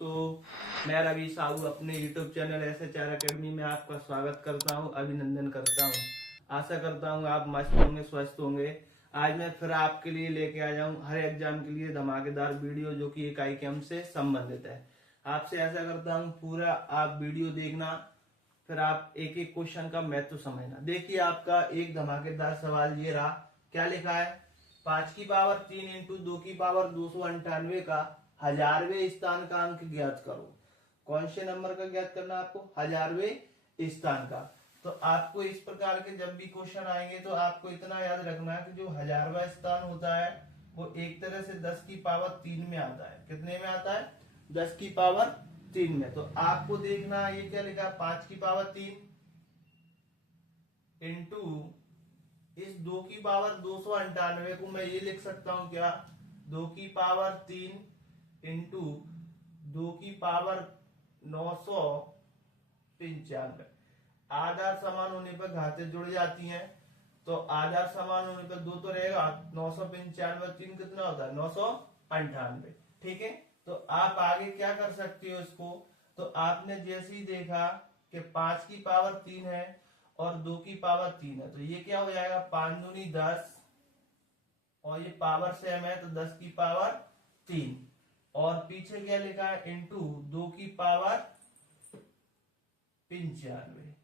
दोस्तों, मैं रवि साहू अपने YouTube चैनल SHR अकेडमी में आपका स्वागत करता हूं, अभिनंदन करता हूं। आशा करता हूं आप मस्त होंगे, स्वस्थ होंगे। आज मैं फिर आपके लिए लेके आया हूं हर एग्जाम के लिए धमाकेदार वीडियो जो कि एक आईकेएम से संबंधित है। आपसे ऐसा करता हूं पूरा आप वीडियो देखना, फिर आप एक एक क्वेश्चन का महत्व समझना। देखिए आपका एक धमाकेदार सवाल ये रहा, क्या लिखा है? 5 की पावर 3 इंटू 2 की पावर 298 का 1000वें स्थान का अंक ज्ञात करो। कौन से नंबर का ज्ञात करना है आपको? 1000वें स्थान का। तो आपको इस प्रकार के जब भी क्वेश्चन आएंगे तो आपको इतना याद रखना है कि जो 1000वां स्थान होता है वो एक तरह से 10 की पावर 3 में आता है। कितने में आता है? 10 की पावर 3 में। तो आपको देखना ये क्या लिखा है, 5 की पावर 3 इंटू इस 2 की पावर 298 को मैं ये लिख सकता हूं क्या, 2 की पावर 3 इंटू 2 की पावर 995। आधार समान होने पर घातें जुड़ जाती हैं, तो आधार समान होने पर 2 तो रहेगा, 995 3 कितना होता है? 998। ठीक है, तो आप आगे क्या कर सकते हो इसको? तो आपने जैसे ही देखा कि 5 की पावर 3 है और 2 की पावर 3 है, तो ये क्या हो जाएगा? 5 दूनी 10 और ये पावर सेम है तो 10 की पावर 3 और पीछे क्या लिखा है? इंटू 2 की पावर 95।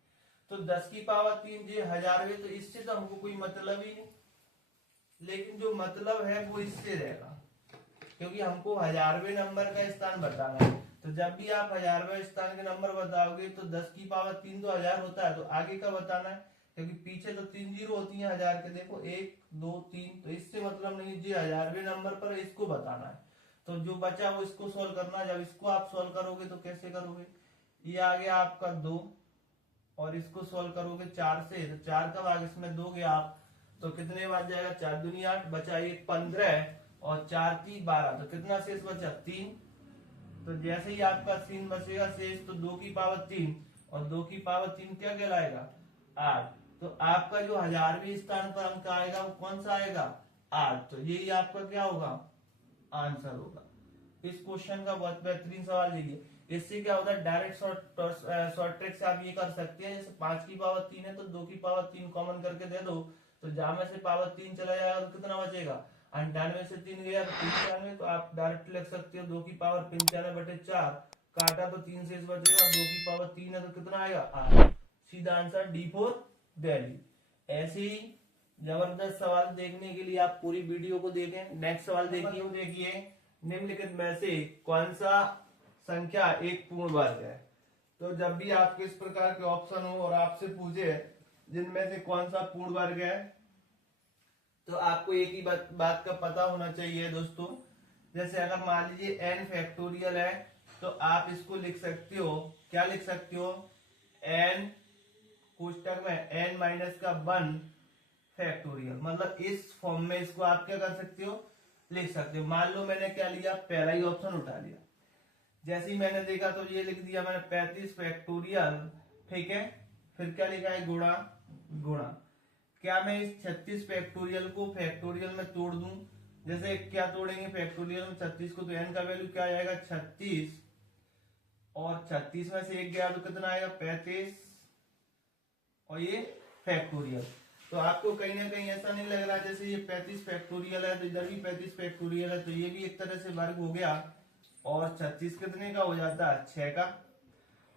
तो 10 की पावर 3 जो 1000वें, तो इससे तो हमको कोई मतलब ही नहीं, लेकिन जो मतलब है वो इससे रहेगा क्योंकि हमको 1000वें नंबर का स्थान बताना है। तो जब भी आप 1000वें स्थान के नंबर बताओगे तो 10 की पावर 3 तो 1000 होता है, तो आगे का बताना है क्योंकि पीछे तो 3 जीरो होती हैं 1000 के। देखो 1 2 3, तो इससे मतलब नहीं, जी 1000वें नंबर पर इसको बताना है। तो जो बचा वो इसको सोल्व करना है। जब इसको आप सोल्व करोगे तो कैसे करोगे? ये आ गया आपका 2 और इसको सोल्व करोगे 4 से, तो 4 का भाग इसमें दोगे आप तो कितने बच जाएगा? 4 दूनी 8, बचा 1 15 और 4 3 12, तो कितना शेष बचा? 3। तो जैसे ही आपका 3 बचेगा शेष, तो 2 की पावर 3 और 2 की पावर 3 क्या कहलाएगा? 8। तो आपका जो 1000वें स्थान पर अंक आएगा वो कौन सा आएगा? 8। तो यही आपका क्या होगा? आंसर होगा। इस क्वेश्चन का बहुत बेहतरीन सवाल लीजिए। इससे क्या होता है, डायरेक्ट शॉर्ट ट्रिक से आप ये कर सकते हैं, जैसे 5 की पावर 3 है तो 2 की पावर 3 कॉमन करके दे दो, तो जहां में से पावर 3 चला जाएगा तो कितना बचेगा? 98 से 3 गया तो 95। तो आप डायरेक्ट लिख सकते हो 2 की पावर 95/4, काटा तो 3 शेष बचेगा, 2 की पावर 3 है तो कितना आएगा? 8। सीधा आंसर D4 दिल्ली। ऐसे ही जबरदस्त सवाल देखने के लिए आप पूरी वीडियो को देखें। नेक्स्ट सवाल देखिए, निम्नलिखित में से कौन सा संख्या एक पूर्ण वर्ग है? तो जब भी आपके इस प्रकार के ऑप्शन हो और आपसे पूछे जिनमें से कौन सा पूर्ण वर्ग है, तो आपको एक ही बात का पता होना चाहिए दोस्तों। जैसे अगर मान लीजिए n फैक्टोरियल है तो आप इसको लिख सकते हो, क्या लिख सकते हो? n कोष्टक में n माइनस का 1 फैक्टोरियल, मतलब इस फॉर्म में इसको आप क्या कर सकते हो? लिख सकते हो। मान लो मैंने क्या लिया, पहला ही ऑप्शन उठा लिया। जैसे ही मैंने देखा तो ये लिख दिया मैंने 35 फैक्टोरियल। ठीक है, फिर क्या लिखा है? गुणा गुणा। क्या मैं इस 36 फैक्टोरियल को फैक्टोरियल में तोड़ दूं? जैसे क्या तोड़ेंगे फैक्टोरियल में 36 को, तो n का वैल्यू क्या आएगा? 36 और 36 में से 1 गया तो कितना आएगा? 35 और ये फैक्टोरियल। तो आपको कहीं ना कहीं ऐसा नहीं लग रहा जैसे ये 35 फैक्टोरियल है तो इधर भी 35 फैक्टोरियल है, तो ये भी एक तरह से वर्ग हो गया। और 36 कितने का हो जाता है? 6 का।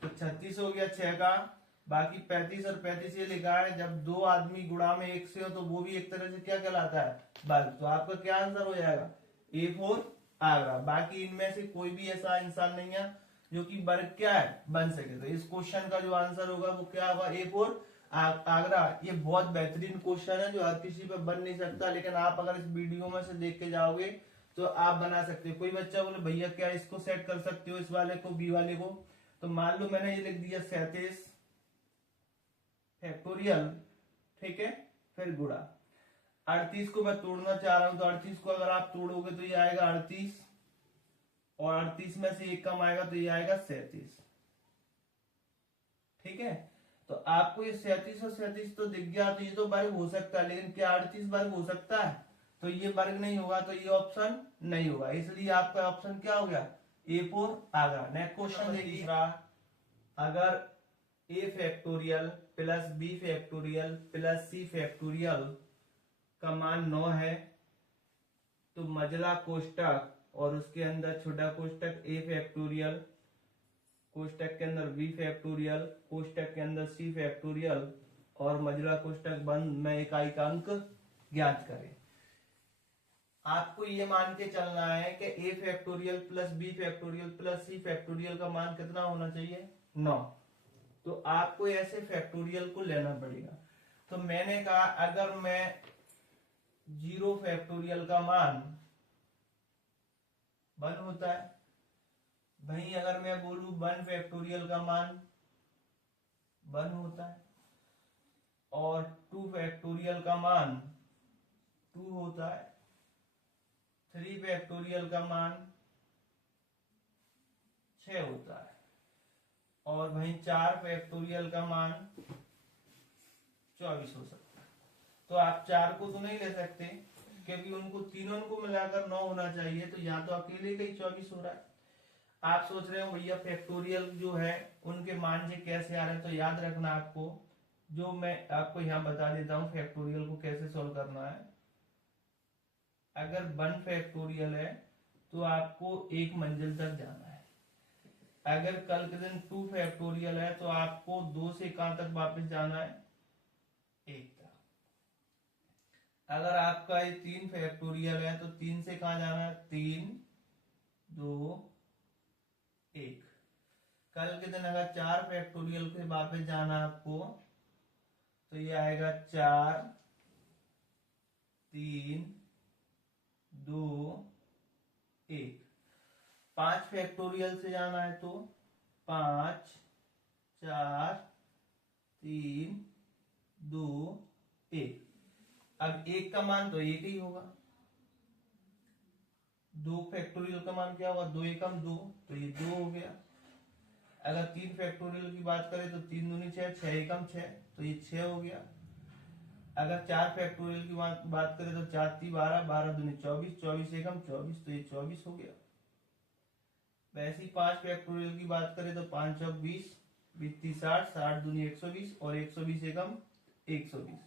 तो 36 हो गया 6 का, बाकी 35 और 35 ये लिखा है, जब दो आदमी गुणा में 1 से हो तो वो भी एक तरह से क्या कहलाता है? वर्ग। तो आपका क्या आंसर हो जाएगा? A4 आगरा। बाकी इनमें से कोई भी ऐसा इंसान नहीं है जो कि वर्ग क्या है? बन सके। तो इस क्वेश्चन का जो आंसर होगा वो क्या होगा? A4 आगरा। ये बहुत बेहतरीन क्वेश्चन है जो हर किसी पे बन नहीं सकता, लेकिन आप अगर इस वीडियो में से देख के जाओगे तो आप बना सकते हो। कोई बच्चा बोले भैया क्या इसको सेट कर सकते हो, इस वाले को, बी वाले को? तो मान लो मैंने ये लिख दिया 37 फैक्टोरियल, ठीक है, फिर गुणा 38 को मैं तोड़ना चाह रहा हूं, तो 38 को अगर आप तोड़ोगे तो ये आएगा 38 और 38 में से 1 कम आएगा तो ये आएगा 37। ठीक है, तो आपको ये 37 और 37 तो दिख गया, तो ये तो वर्ग हो सकता है, लेकिन क्या 38 वर्ग हो सकता है? तो ये वर्ग नहीं होगा, तो ये ऑप्शन नहीं होगा। इसलिए आपका ऑप्शन क्या हो गया? A4 आ गया। नेक्स्ट क्वेश्चन देखिए तीसरा, अगर a factorial plus b factorial plus c factorial का मान 9 है तो मझला कोष्टक और उसके अंदर छोटा कोष्टक a फैक्टोरियल, कोष्टक के अंदर b फैक्टोरियल, कोष्टक के अंदर c फैक्टोरियल और मझला कोष्टक बंद में इकाई का अंक ज्ञात करें। आपको ये मान के चलना है कि a factorial plus b factorial plus c factorial का मान कितना होना चाहिए, 9। तो आपको ऐसे फैक्टोरियल को लेना पड़ेगा। तो मैंने कहा अगर मैं 0 फैक्टोरियल का मान 1 होता है, वहीं अगर मैं बोलूं 1 फैक्टोरियल का मान 1 होता है और 2 फैक्टोरियल का मान 2 होता है, 3 फैक्टोरियल का मान 6 होता है और वहीं 4 फैक्टोरियल का मान 24 हो सकता है। तो आप 4 को तो नहीं ले सकते क्योंकि उनको तीनों को मिलाकर 9 होना चाहिए, तो यहाँ तो अकेले का ही 24 हो रहा है। आप सोच रहे हो भैया फैक्टोरियल जो है उनके मान से कैसे आ रहे हैं, तो याद रखना आपको, जो मैं आपको यहाँ बता देता हूँ फैक्टोरियल को कैसे सॉल्व करना है। अगर 1 फैक्टोरियल है तो आपको एक मंजिल तक जाना है। अगर कल के दिन 2 फैक्टोरियल है तो आपको 2 से कहां तक वापस जाना है, 1 तक। अगर आपका ये 3 फैक्टोरियल है तो 3 से कहां जाना है, 3 2 1। कल के दिन अगर 4 फैक्टोरियल से वापस जाना है आपको तो ये आएगा 4 3 2 1। 5 फैक्टोरियल से जाना है तो 5 4 3 2 1। अब 1 का मान तो 1 ही होगा। 2 फैक्टोरियल का मान क्या होगा, 2 एकम 2, तो ये 2 हो गया। अगर 3 फैक्टोरियल की बात करें तो 3 दूनी 6, 6 एकम 6, तो ये 6 हो गया। अगर 4 फैक्टोरियल की बात करें तो 4 3 12, 12 दूनी 24, 24 एकम 24, तो ये 24 हो गया। वैसे ही 5 फैक्टोरियल की बात करें तो 5 चौक 20, 20 30 60, 60 दूनी 120 और 120 एकम 120,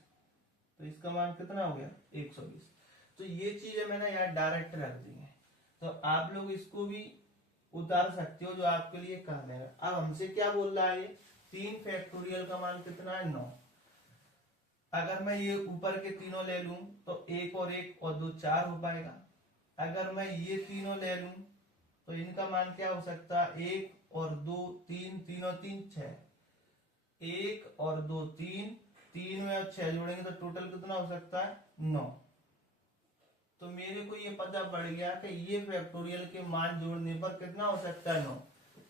तो इसका मान कितना हो गया, 120। तो ये चीजें मैंने यार डायरेक्ट रख दी है, तो आप लोग इसको भी उतार सकते हो जो आपके लिए काम है। अब हमसे क्या बोल रहा है, 3 फैक्टोरियल का मान कितना है, 9। अगर मैं ये ऊपर के तीनों ले लूं तो 1 और 1 और 2 4 हो पाएगा। अगर मैं ये तीनों ले लूं तो इनका मान क्या हो सकता है, 1 और 2 3, तीनों 3 6, 1 और 2 3, 3 में और 6 जोड़ेंगे तो टोटल कितना हो सकता है, 9। तो मेरे को ये पता पड़ गया कि ये फैक्टोरियल के मान जोड़ने पर कितना हो सकता है, 9।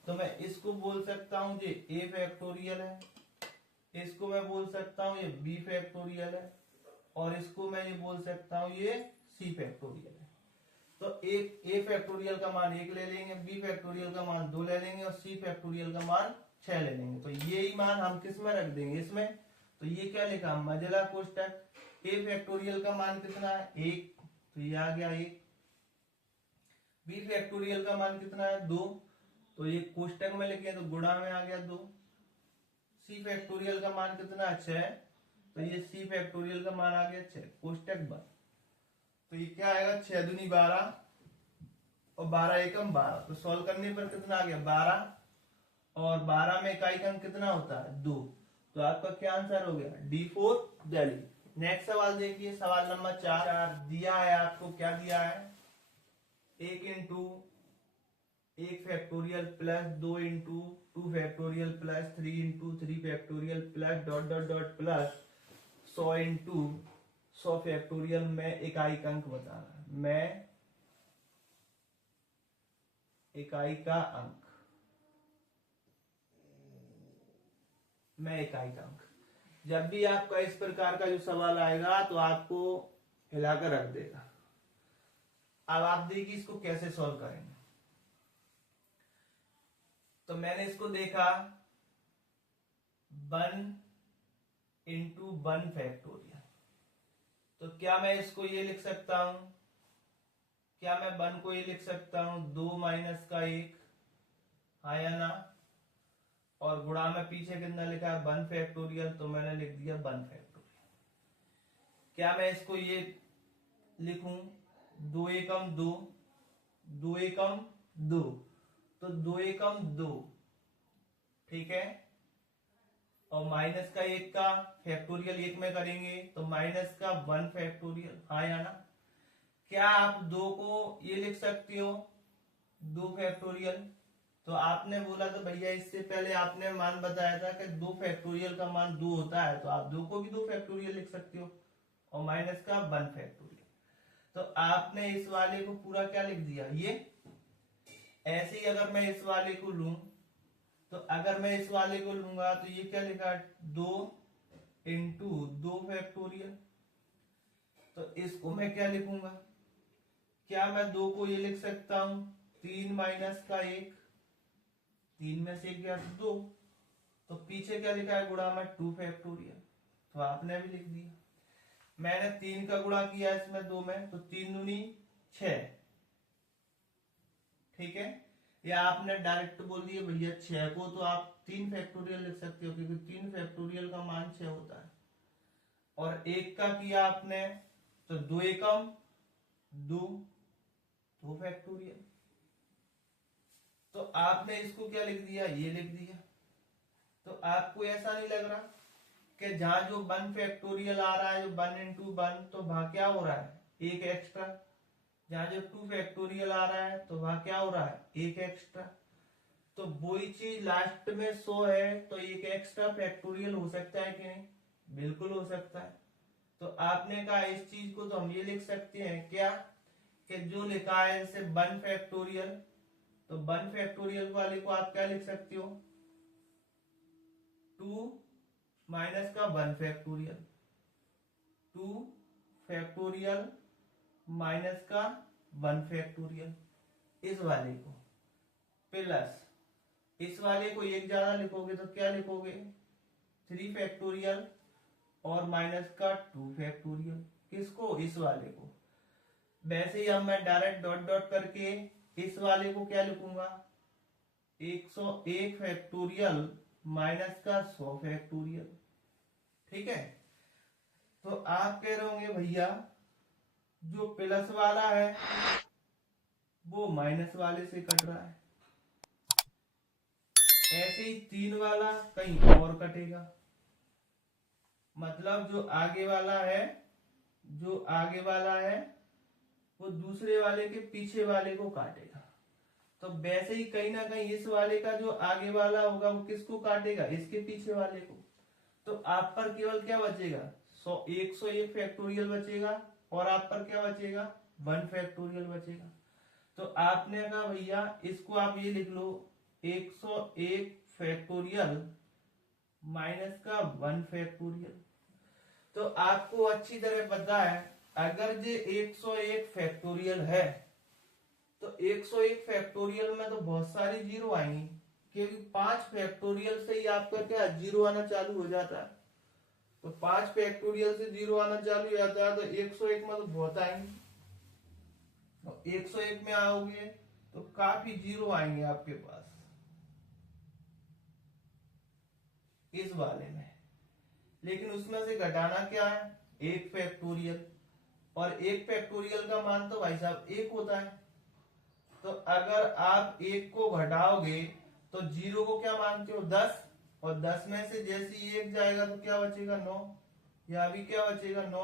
तो मैं इसको बोल सकता हूँ ये a फैक्टोरियल है, इसको मैं बोल सकता हूँ ये b फैक्टोरियल है और इसको मैं ये बोल सकता हूँ ये c फैक्टोरियल है। तो एक a फैक्टोरियल का मान 1 ले लेंगे, b फैक्टोरियल का मान 2 ले लेंगे और c फैक्टोरियल का मान 6 ले लेंगे। तो ये ही मान हम किस में रख देंगे, इसमें। तो ये क्या लिखा, मझला कोष्टक, a फैक्टोरियल का मान कितना है, 1, तो ये आ गया 1। b फैक्टोरियल का मान कितना है, 2, तो ये कोष्टक में लिखे तो गुणा में आ गया 2। c फैक्टोरियल का मान कितना है, 6, तो ये c फैक्टोरियल का मान आ गया 6, कोष्टक बंद। तो ये क्या आएगा, 6 दूनी 12 और 12 एकम 12, तो सॉल्व करने पर कितना आ गया, 12 और 12 में इकाई का अंक कितना होता है, 2। तो आपका क्या आंसर हो गया, D4 दिल्ली। नेक्स्ट सवाल देखिए, सवाल नंबर 4 दिया है आपको, क्या दिया है, 1 into 1 factorial plus 2 into 2 factorial plus 3 into 3 factorial plus dot dot dot plus 100 into 100 factorial में इकाई का अंक बताना है। मैं इकाई का अंक, मैं इकाई का अंक, जब भी आपका इस प्रकार का जो सवाल आएगा तो आपको हिलाकर रख देगा। अब आप देखिए इसको कैसे सॉल्व करेंगे। तो मैंने इसको देखा 1 इंटू 1 फैक्टोरियल, तो क्या मैं इसको ये लिख सकता हूं, क्या मैं 1 को ये लिख सकता हूं 2 माइनस का 1 हाँ या ना। और गुणा में पीछे कितना लिखा है 1 फैक्टोरियल, तो मैंने लिख दिया 1 फैक्टोरियल। क्या मैं इसको ये लिखूं 2 एकम 2, 2 एकम 2, तो 2 एकम 2, ठीक है। और माइनस का 1 का फैक्टोरियल 1 में करेंगे तो माइनस का 1 फैक्टोरियल, हाँ या ना। क्या आप 2 को ये लिख सकते हो 2 फैक्टोरियल, तो आपने बोला तो भैया इससे पहले आपने मान बताया था कि 2 फैक्टोरियल का मान 2 होता है, तो आप 2 को भी 2 फैक्टोरियल लिख सकते हो, और माइनस का 1 फैक्टोरियल। तो आपने इस वाले को पूरा क्या लिख दिया ये। ऐसे ही अगर मैं इस वाले को लूं, तो अगर मैं इस वाले को लूंगा तो ये क्या लिखा 2 इंटू 2 फैक्टोरियल, तो इसको मैं क्या लिखूंगा, क्या मैं 2 को ये लिख सकता हूं 3 माइनस का 1, 3 में से 1 गया 2, तो पीछे क्या लिखा है गुणा में 2 फैक्टोरियल, तो आपने भी लिख दिया। मैंने 3 का गुणा किया इसमें 2 में, तो 3 दूनी 6, ठीक है। या आपने डायरेक्ट बोल दिया भैया 6 को तो आप 3 फैक्टोरियल लिख सकते हो, क्योंकि 3 फैक्टोरियल का मान 6 होता है। और 1 का किया आपने तो 2 एकम 2, 2 फैक्टोरियल, तो आपने इसको क्या लिख दिया ये लिख दिया। तो आपको ऐसा नहीं लग रहा कि जहां जो 1 फैक्टोरियल आ रहा है जो 1 इंटू 1, तो वहां क्या हो रहा है 1 एक्स्ट्रा, जहां जो 2 फैक्टोरियल आ रहा है तो वहां क्या हो रहा है 1 एक्स्ट्रा। तो वही चीज लास्ट में 100 है, तो 1 एक्स्ट्रा फैक्टोरियल हो सकता है कि नहीं, बिल्कुल हो सकता है। तो आपने कहा इस चीज को तो हम ये लिख सकते हैं क्या, कि जो लिखा है जैसे 1 फैक्टोरियल, तो 1 फैक्टोरियल वाले को आप क्या लिख सकते हो 2 माइनस का 1 फैक्टोरियल, 2 फैक्टोरियल माइनस का 1 फैक्टोरियल, इस वाले को प्लस इस वाले को एक ज्यादा लिखोगे तो क्या लिखोगे 3 फैक्टोरियल और माइनस का 2 फैक्टोरियल, किसको इस वाले को। वैसे ही अब मैं डायरेक्ट डॉट डॉट करके इस वाले को क्या लिखूंगा 101 फैक्टोरियल माइनस का 100 फैक्टोरियल, ठीक है। तो आप कह रहे होंगे भैया जो प्लस वाला है वो माइनस वाले से कट रहा है, ऐसे ही 3 वाला कहीं और कटेगा, मतलब जो आगे वाला है वो दूसरे वाले के पीछे वाले को काटेगा। तो वैसे ही कहीं ना कहीं इस वाले का जो आगे वाला होगा वो किसको काटेगा इसके पीछे वाले को। तो आप पर केवल क्या बचेगा 101 फैक्टोरियल बचेगा, और आप पर क्या बचेगा 1 फैक्टोरियल बचेगा। तो आपने कहा भैया इसको आप ये लिख लो 101 फैक्टोरियल माइनस का 1 फैक्टोरियल। तो आपको अच्छी तरह पता है अगर ये 101 फैक्टोरियल है तो 101 फैक्टोरियल में तो बहुत सारी जीरो आएंगी, क्योंकि 5 फैक्टोरियल से ही आपका क्या जीरो आना चालू हो जाता है। तो 5 फैक्टोरियल से जीरो आना चालू हो जाता है, तो 101 में तो बहुत आएंगे, तो 101 में आओगे तो काफी जीरो आएंगे आपके पास इस वाले में। लेकिन उसमें से घटाना क्या है 1 फैक्टोरियल, और 1 फैक्टोरियल का मान तो भाई साहब 1 होता है। तो अगर आप 1 को घटाओगे तो जीरो को क्या मानते हो 10, और 10 में से जैसे ही 1 जाएगा तो क्या बचेगा 9, या भी क्या बचेगा 9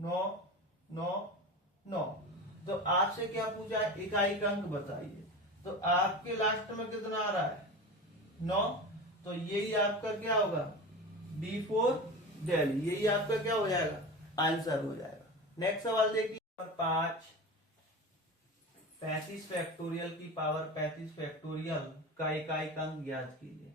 9 9 9। तो आपसे क्या पूछा है इकाई का अंक बताइए, तो आपके लास्ट में कितना आ रहा है 9, तो यही आपका क्या होगा D4 दिल्ली, यही आपका क्या हो जाएगा आंसर हो जाएगा। नेक्स्ट सवाल देखिए नंबर 5, 35 फैक्टोरियल की पावर 35 फैक्टोरियल का इकाई का अंक ज्ञात कीजिए।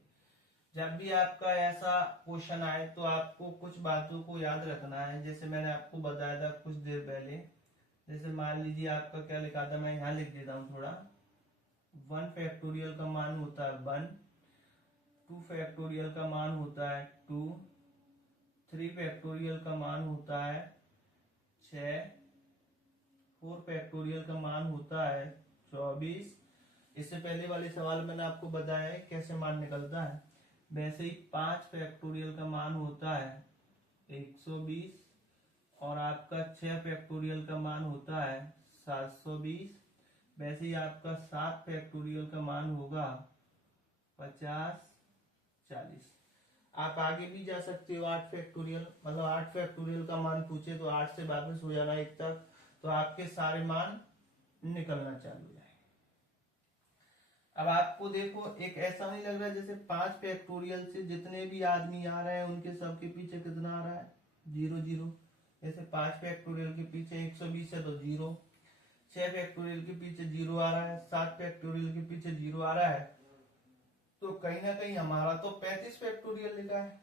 जब भी आपका ऐसा क्वेश्चन आए तो आपको कुछ बातों को याद रखना है, जैसे मैंने आपको बताया था कुछ देर पहले। जैसे मान लीजिए आपका क्या लिखा था, मैं यहाँ लिख देता हूँ थोड़ा। 1 फैक्टोरियल का मान होता है 1, 2 फैक्टोरियल का मान होता है 2, 3 फैक्टोरियल का मान होता है 6, 4 फैक्टोरियल का मान होता है 24, इससे पहले वाले सवाल मैंने आपको बताया है कैसे मान निकलता है। वैसे ही 5 फैक्टोरियल का मान होता है 120 और आपका 6 फैक्टोरियल का मान होता है 720। वैसे ही आपका 7 फैक्टोरियल का मान होगा 50 40। आप आगे भी जा सकते हो 8 फैक्टोरियल, मतलब 8 फैक्टोरियल का मान पूछे तो 8 से वापस हो जाना 1 तक, तो आपके सारे मान निकलना चालू है। अब आपको देखो एक ऐसा नहीं लग रहा है जैसे 5 फैक्टोरियल से जितने भी आदमी आ रहे हैं उनके सबके पीछे कितना आ रहा है 0 0। जैसे 5 फैक्टोरियल के पीछे 120 है तो 0, 6 फैक्टोरियल के पीछे 0 आ रहा है, 7 फैक्टोरियल के पीछे 0 आ रहा है, तो कहीं ना कहीं हमारा तो 35 फैक्टोरियल लिखा है,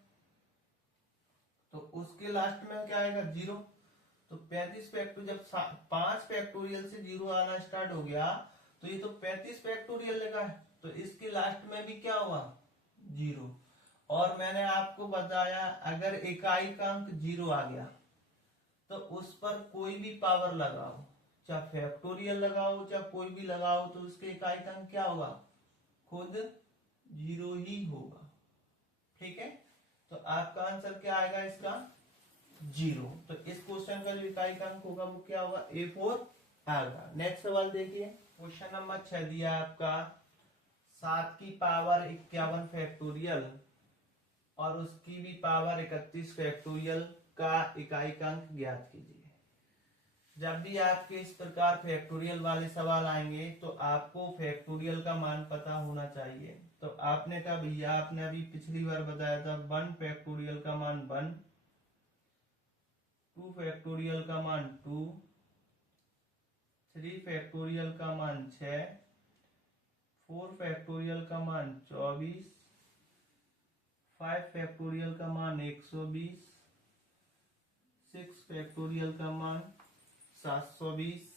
तो उसके लास्ट में क्या आएगा 0। तो 35 फैक्टोरियल, जब 5 फैक्टोरियल से 0 आना स्टार्ट हो गया तो ये तो 35 फैक्टोरियल लिखा है, तो इसके लास्ट में भी क्या हुआ 0। और मैंने आपको बताया अगर इकाई का अंक 0 आ गया तो उस पर कोई भी पावर लगाओ, चाहे फैक्टोरियल लगाओ चाहे कोई भी लगाओ, तो उसके इकाई का अंक क्या होगा खुद 0 ही होगा। ठीक है, तो आपका आंसर क्या आएगा इसका 0। तो इस क्वेश्चन का जो इकाई का अंक होगा वो क्या होगा A4 आएगा। नेक्स्ट सवाल देखिए, क्वेश्चन नंबर 6 दिया आपका 7 की पावर 51 फैक्टोरियल और उसकी भी पावर 31 फैक्टोरियल का इकाई का अंक ज्ञात कीजिए। जब भी आपके इस प्रकार फैक्टोरियल वाले सवाल आएंगे तो आपको फैक्टोरियल का मान पता होना चाहिए। तो आपने कहा भैया आपने अभी पिछली बार बताया था 1 फैक्टोरियल का मान 1, 2 फैक्टोरियल का मान 2, 3 फैक्टोरियल का मान 6, 4 फैक्टोरियल का मान 24, 5 फैक्टोरियल का मान 120, 6 फैक्टोरियल का मान 720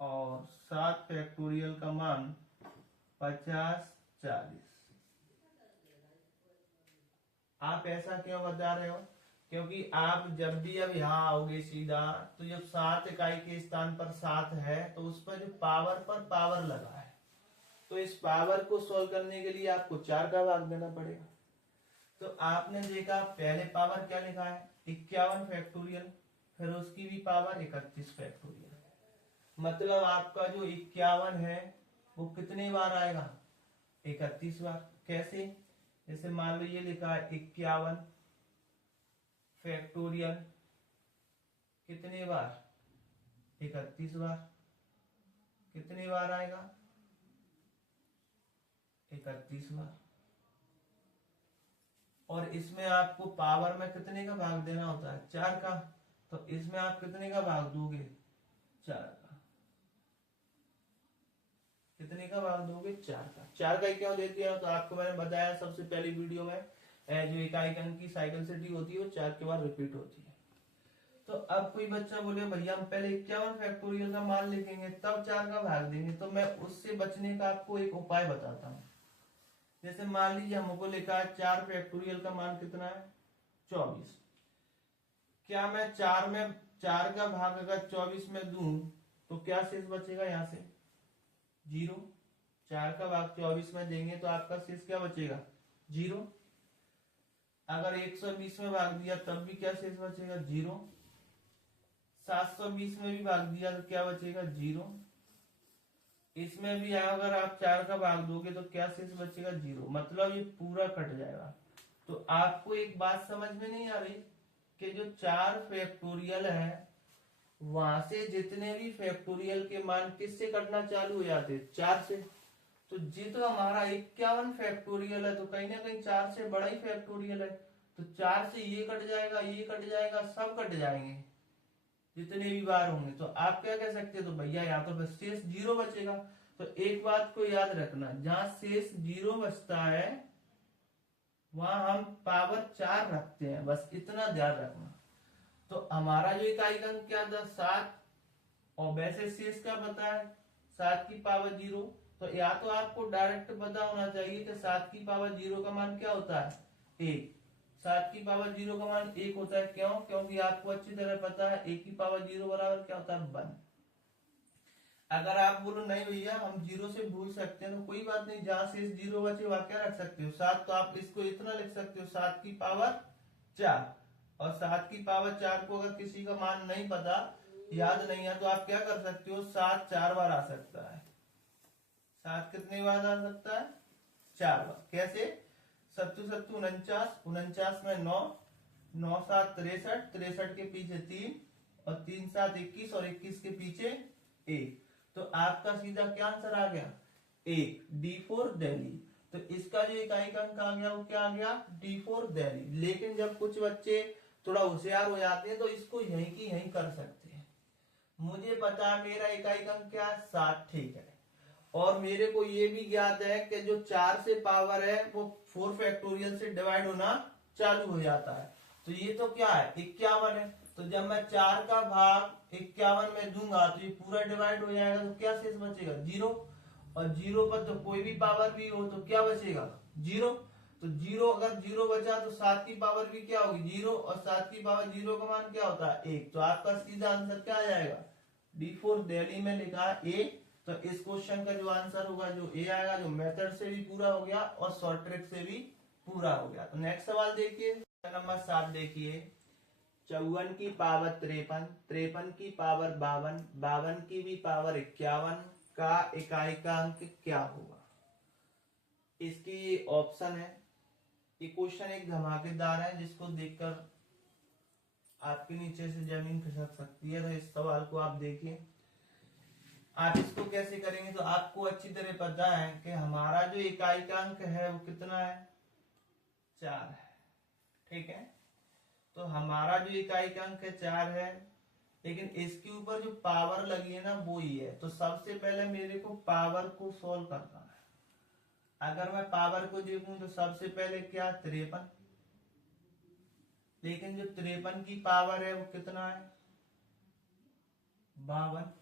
और 7 फैक्टोरियल का मान 50 40। आप ऐसा क्यों बता रहे हो? क्योंकि आप जब भी अब यहाँ आओगे सीधा तो जब 7 इकाई के स्थान पर 7 है तो उस पर जो पावर पर पावर लगा है, तो इस पावर को सोल्व करने के लिए आपको 4 का भाग देना पड़ेगा। तो आपने देखा पहले पावर क्या लिखा है 51 फैक्टोरियल, फिर उसकी भी पावर 31 फैक्टोरियल, मतलब आपका जो 51 है वो कितने बार आएगा 31 बार। कैसे? जैसे मान लो ये लिखा है 51 फैक्टोरियल कितने बार 31 बार, कितने बार आएगा 31 बार। और इसमें आपको पावर में कितने का भाग देना होता है 4 का, तो इसमें आप कितने का भाग दोगे 4 का, कितने का भाग दोगे 4 का। 4 का क्यों देते हैं तो आपको मैंने बताया सबसे पहली वीडियो में जो इकाई अंक की साइक्लिसिटी होती है वो 4 के बाद रिपीट होती है। तो अब कोई बच्चा बोले भैया हम पहले 51 फैक्टोरियल का मान लिखेंगे तब 4 का भाग देंगे, तो मैं उससे बचने का आपको एक उपाय बताता हूँ। जैसे मान लीजिए हमको लिखा है 4 फैक्टोरियल का मान कितना है 24, क्या मैं 4 का भाग अगर 24 में दूं तो क्या शेष बचेगा यहाँ से 0। 4 का भाग 24 में देंगे तो आपका शेष क्या बचेगा 0। अगर 120 में भाग दिया तब भी क्या शेष बचेगा 0। 720 में भी भाग दिया तो क्या बचेगा 0। इसमें भी अगर आप 4 का भाग दोगे तो क्या शेष बचेगा 0, मतलब ये पूरा कट जाएगा। तो आपको एक बात समझ में नहीं आ रही कि जो 4 फैक्टोरियल है वहां से जितने भी फैक्टोरियल के मान किससे कटना चालू हो जाते 4 से। तो जी तो हमारा 51 फैक्टोरियल है तो कहीं ना कहीं 4 से बड़ा ही फैक्टोरियल है, तो 4 से ये कट जाएगा ये कट जाएगा सब कट जाएंगे जितने भी बार होंगे। तो आप क्या कह सकते हो तो भैया यहाँ तो बस शेष 0 बचेगा। तो एक बात को याद रखना, जहां शेष 0 बचता है वहां हम पावर 4 रखते हैं, बस इतना ध्यान रखना। तो हमारा जो इकाई का अंक क्या था 7, और वैसे शेष क्या पता है 7 की पावर 0, तो या तो आपको डायरेक्ट पता होना चाहिए कि 7 की पावर 0 का मान क्या होता है 1। 7 की पावर 0 का मान 1 होता है, क्यों? क्योंकि आपको अच्छी तरह पता है 1 की पावर 0 बराबर क्या होता है 1। अगर आप बोलो नहीं भैया हम 0 से भूल सकते हैं तो कोई बात नहीं, जहां से 0 बचे वहां क्या रख सकते हो 7, तो आप इसको इतना लिख सकते हो 7 की पावर 4। और 7 की पावर 4 को अगर किसी का मान नहीं पता, याद नहीं है, तो आप क्या कर सकते हो 7 4 बार आ सकता है। 7 कितने बार आ सकता है 4 बार। कैसे? 7 7 49, 49 में 9, 9 7 63, 63 के पीछे 3 और 3 7 21 और 21 के पीछे 1। तो आपका सीधा क्या आंसर आ गया 1, D4 दिल्ली। तो इसका जो इकाई का अंक आ गया वो क्या आ गया D4 दिल्ली। लेकिन जब कुछ बच्चे थोड़ा होशियार हो जाते हैं तो इसको यहीं की यहीं कर सकते हैं। मुझे पता है मेरा इकाई का अंक क्या है 7, ठीक है, और मेरे को ये भी ज्ञात है कि जो 4 से पावर है वो 4 फैक्टोरियल से डिवाइड होना चालू हो जाता है। तो ये तो क्या है 51 है। तो जब मैं 4 का भाग 51 में दूंगा तो ये पूरा डिवाइड हो जाएगा, तो क्या शेष बचेगा 0। और 0 पर तो कोई भी पावर भी हो तो क्या बचेगा 0। तो 0 अगर 0 बचा तो 7 की पावर भी क्या होगी 0, और 7 की पावर 0 का मान क्या होता है 1। तो आपका सीधा आंसर क्या आ जाएगा D4 दिल्ली में लिखा A। तो इस क्वेश्चन का जो आंसर होगा जो ए आएगा, जो मेथड से भी पूरा हो गया और शॉर्ट ट्रिक से भी पूरा हो गया। तो नेक्स्ट सवाल देखिए, नंबर 7 देखिए, 54 की पावर 53, 53 की पावर 52, 52 की भी पावर 51 का इकाई का अंक क्या होगा। इसकी ऑप्शन है, ये क्वेश्चन एक धमाकेदार है जिसको देखकर आपके नीचे से जमीन खिसक सकती है। तो इस सवाल को आप देखिए, आप इसको कैसे करेंगे तो आपको अच्छी तरह पता है कि हमारा जो इकाई का अंक है वो कितना है 4 है, ठीक है। तो हमारा जो इकाई का अंक है 4 है, लेकिन इसके ऊपर जो पावर लगी है ना वो ही है। तो सबसे पहले मेरे को पावर को सोल्व करना है। अगर मैं पावर को देखूं तो सबसे पहले क्या 53, लेकिन जो 53 की पावर है वो कितना है 52,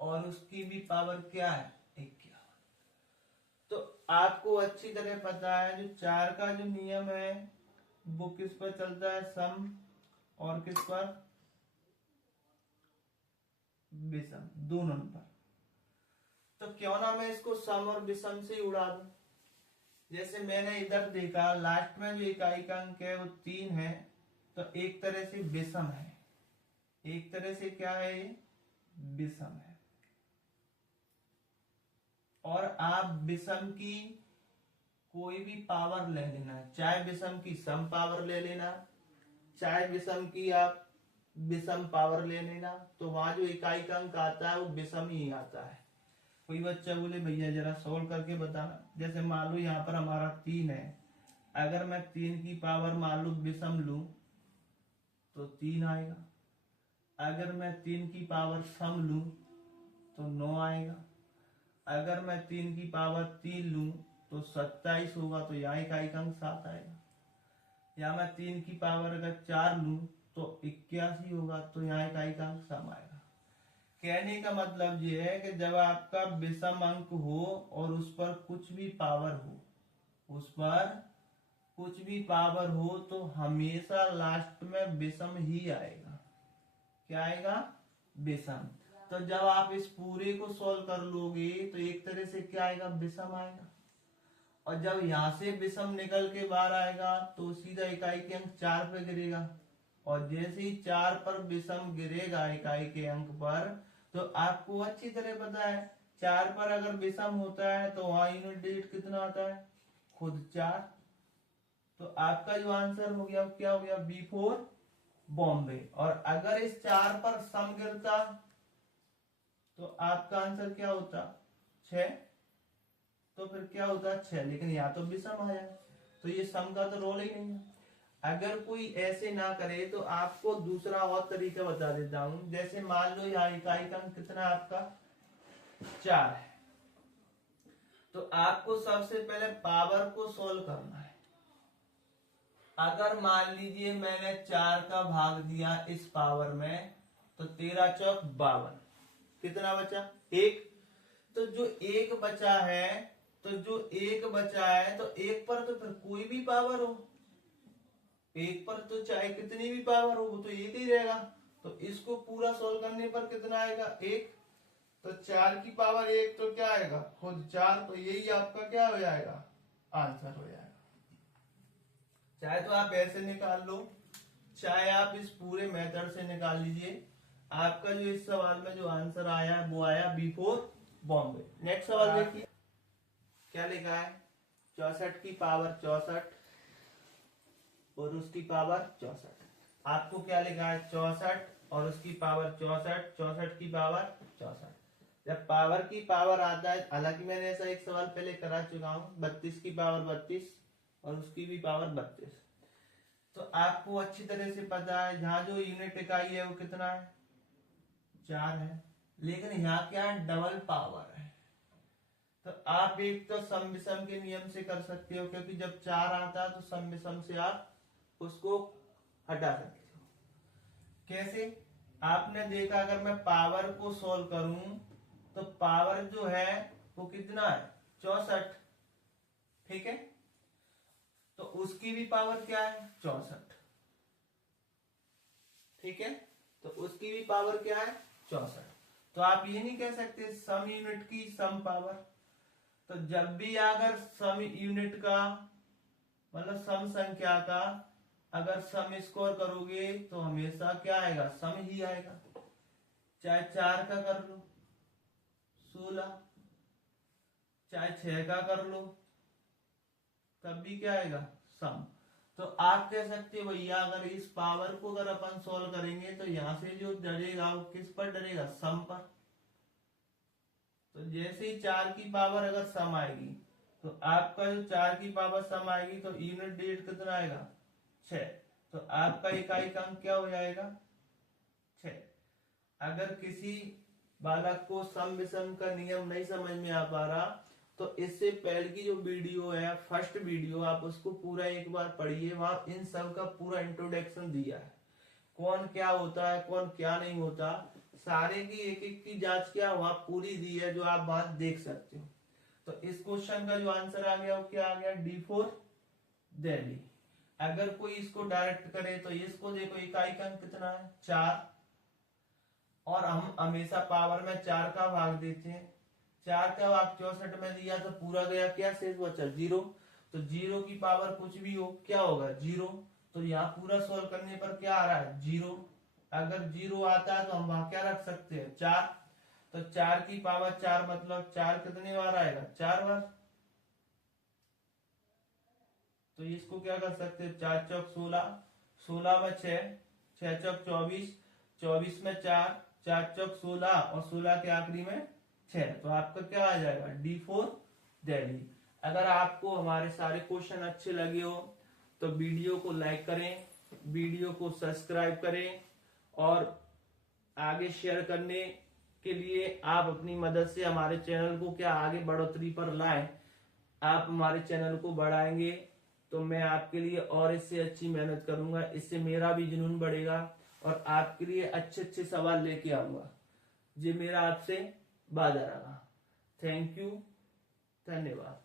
और उसकी भी पावर क्या है 51। तो आपको अच्छी तरह पता है जो 4 का जो नियम है वो किस पर चलता है सम, और किस पर विषम, दोनों पर। तो क्यों ना मैं इसको सम और विषम से उड़ा दूं। जैसे मैंने इधर देखा लास्ट में जो इकाई का अंक है वो 3 है, तो एक तरह से विषम है, एक तरह से क्या है ये विषम है। और आप विषम की कोई भी पावर ले लेना, चाहे विषम की सम पावर ले लेना, चाहे विषम की आप विषम पावर ले लेना, तो वहां जो इकाई का अंक आता है वो विषम ही आता है। कोई बच्चा बोले भैया जरा सोल्व करके बताना। जैसे मान लो यहाँ पर हमारा 3 है, अगर मैं 3 की पावर मान लो विषम लू तो 3 आएगा। अगर मैं 3 की पावर सम लू तो 9 आएगा। अगर मैं 3 की पावर 3 लू तो 27 होगा, तो यहाँ इकाई का अंक 7 आएगा। या मैं 3 की पावर अगर 4 लू तो 81 होगा, तो यहाँ इकाई का अंक सम आएगा। कहने का मतलब ये है कि जब आपका विषम अंक हो और उस पर कुछ भी पावर हो, उस पर कुछ भी पावर हो, तो हमेशा लास्ट में विषम ही आएगा। क्या आएगा विषम। तो जब आप इस पूरे को सॉल्व कर लोगे तो एक तरह से क्या आएगा विषम आएगा। और जब यहां से विषम निकल के बाहर आएगा तो सीधा इकाई के अंक 4 पे गिरेगा। और जैसे ही 4 पर विषम गिरेगा इकाई के अंक पर, तो आपको अच्छी तरह पता है 4 पर अगर विषम होता है तो वहां यूनिट डिजिट कितना आता है खुद 4। तो आपका जो आंसर हो गया क्या हो गया B4 बॉम्बे। और अगर इस 4 पर सम गिरता तो आपका आंसर क्या होता 6। तो फिर क्या होता 6, लेकिन यहाँ तो विषम आया, तो ये सम का तो रोल ही नहीं है। अगर कोई ऐसे ना करे तो आपको दूसरा और तरीका बता देता हूं। जैसे मान लो यहाँ इकाई का अंक कितना है आपका 4 है, तो आपको सबसे पहले पावर को सोल्व करना है। अगर मान लीजिए मैंने 4 का भाग दिया इस पावर में, तो 13 चौक 52, कितना बचा 1। तो जो 1 बचा है, तो जो 1 बचा है तो 1 पर तो फिर कोई भी पावर हो, 1 पर तो चाहे कितनी भी पावर हो वो तो 1 ही रहेगा। तो इसको पूरा सोल्व करने पर कितना आएगा 1। तो 4 की पावर 1 तो क्या आएगा, खुद 4, तो यही आपका क्या हो जाएगा, आंसर हो जाएगा। चाहे तो आप ऐसे निकाल लो, चाहे आप इस पूरे मेथड से निकाल लीजिए। आपका जो इस सवाल में जो आंसर आया वो आया बिफोर बॉम्बे। नेक्स्ट सवाल देखिए क्या लिखा है, 64 की पावर 64 और उसकी पावर 64। आपको क्या लिखा है, 64 और उसकी पावर 64, 64 की पावर 64। जब पावर की पावर आता है, हालांकि मैंने ऐसा एक सवाल पहले करा चुका हूं, 32 की पावर 32 और उसकी भी पावर 32, तो आपको अच्छी तरह से पता है जहां जो यूनिट इकाई है वो कितना है, 4 है। लेकिन यहाँ क्या है, डबल पावर है। तो आप एक तो सम विषम के नियम से कर सकते हो, क्योंकि जब 4 आता है तो सम विषम से आप उसको हटा सकते हो। कैसे, आपने देखा अगर मैं पावर को सोल्व करूं तो पावर जो है वो कितना है, 64, ठीक है। तो उसकी भी पावर क्या है, 64, ठीक है। तो उसकी भी पावर क्या है, 64। तो आप ये नहीं कह सकते सम यूनिट की सम पावर। तो जब भी अगर सम यूनिट का मतलब सम संख्या का अगर सम स्कोर करोगे तो हमेशा क्या आएगा, सम ही आएगा। चाहे 4 का कर लो 16, चाहे 6 का कर लो तब भी क्या आएगा, सम। तो आप कह सकते हो भैया अगर इस पावर को अगर अपन सोल्व करेंगे तो यहां से जो डरेगा वो किस पर डरेगा, सम पर। तो जैसे ही 4 की पावर अगर सम आएगी तो आपका जो 4 की पावर सम आएगी तो यूनिट डिजिट कितना आएगा, 6। तो आपका इकाई का अंक क्या हो जाएगा, 6। अगर किसी बालक को सम विषम का नियम नहीं समझ में आ पा रहा तो इससे पहले की जो वीडियो है, फर्स्ट वीडियो, आप उसको पूरा एक बार पढ़िए। वहां इन सब का पूरा इंट्रोडक्शन दिया है, कौन क्या होता है कौन क्या नहीं होता, सारे की एक एक की जांच क्या वहां पूरी दी है, जो आप बात देख सकते हो। तो इस क्वेश्चन का जो आंसर आ गया वो क्या आ गया, D4 दिल्ली। अगर कोई इसको डायरेक्ट करे तो इसको देखो इकाई का अंक कितना है, 4, और हम हमेशा पावर में 4 का भाग देते हैं। 4 का भाग 64 में दिया तो पूरा गया, क्या शेष बचा, 0। तो 0 की पावर कुछ भी हो क्या होगा, 0। तो यहाँ पूरा सोल्व करने पर क्या आ रहा है, 0। अगर 0 आता है तो हम वहां क्या रख सकते हैं, 4। तो 4 की पावर 4 मतलब 4 कितने बार आएगा, 4 बार। तो इसको क्या कर सकते हैं, 4 चौक 16, 16 में 6, 6 चौक 24, 24 में 4, 4 चौक 16 और 16 के आखिरी में 6। तो आपका क्या आ जाएगा, D4 दिल्ली। अगर आपको हमारे सारे क्वेश्चन अच्छे लगे हो तो वीडियो को लाइक करें, वीडियो को सब्सक्राइब करें, और आगे शेयर करने के लिए आप अपनी मदद से हमारे चैनल को क्या आगे बढ़ोतरी पर लाएं। आप हमारे चैनल को बढ़ाएंगे तो मैं आपके लिए और इससे अच्छी मेहनत करूंगा, इससे मेरा भी जुनून बढ़ेगा और आपके लिए अच्छे अच्छे सवाल लेके आऊंगा। ये मेरा आपसे वादा रहा। थैंक यू, धन्यवाद।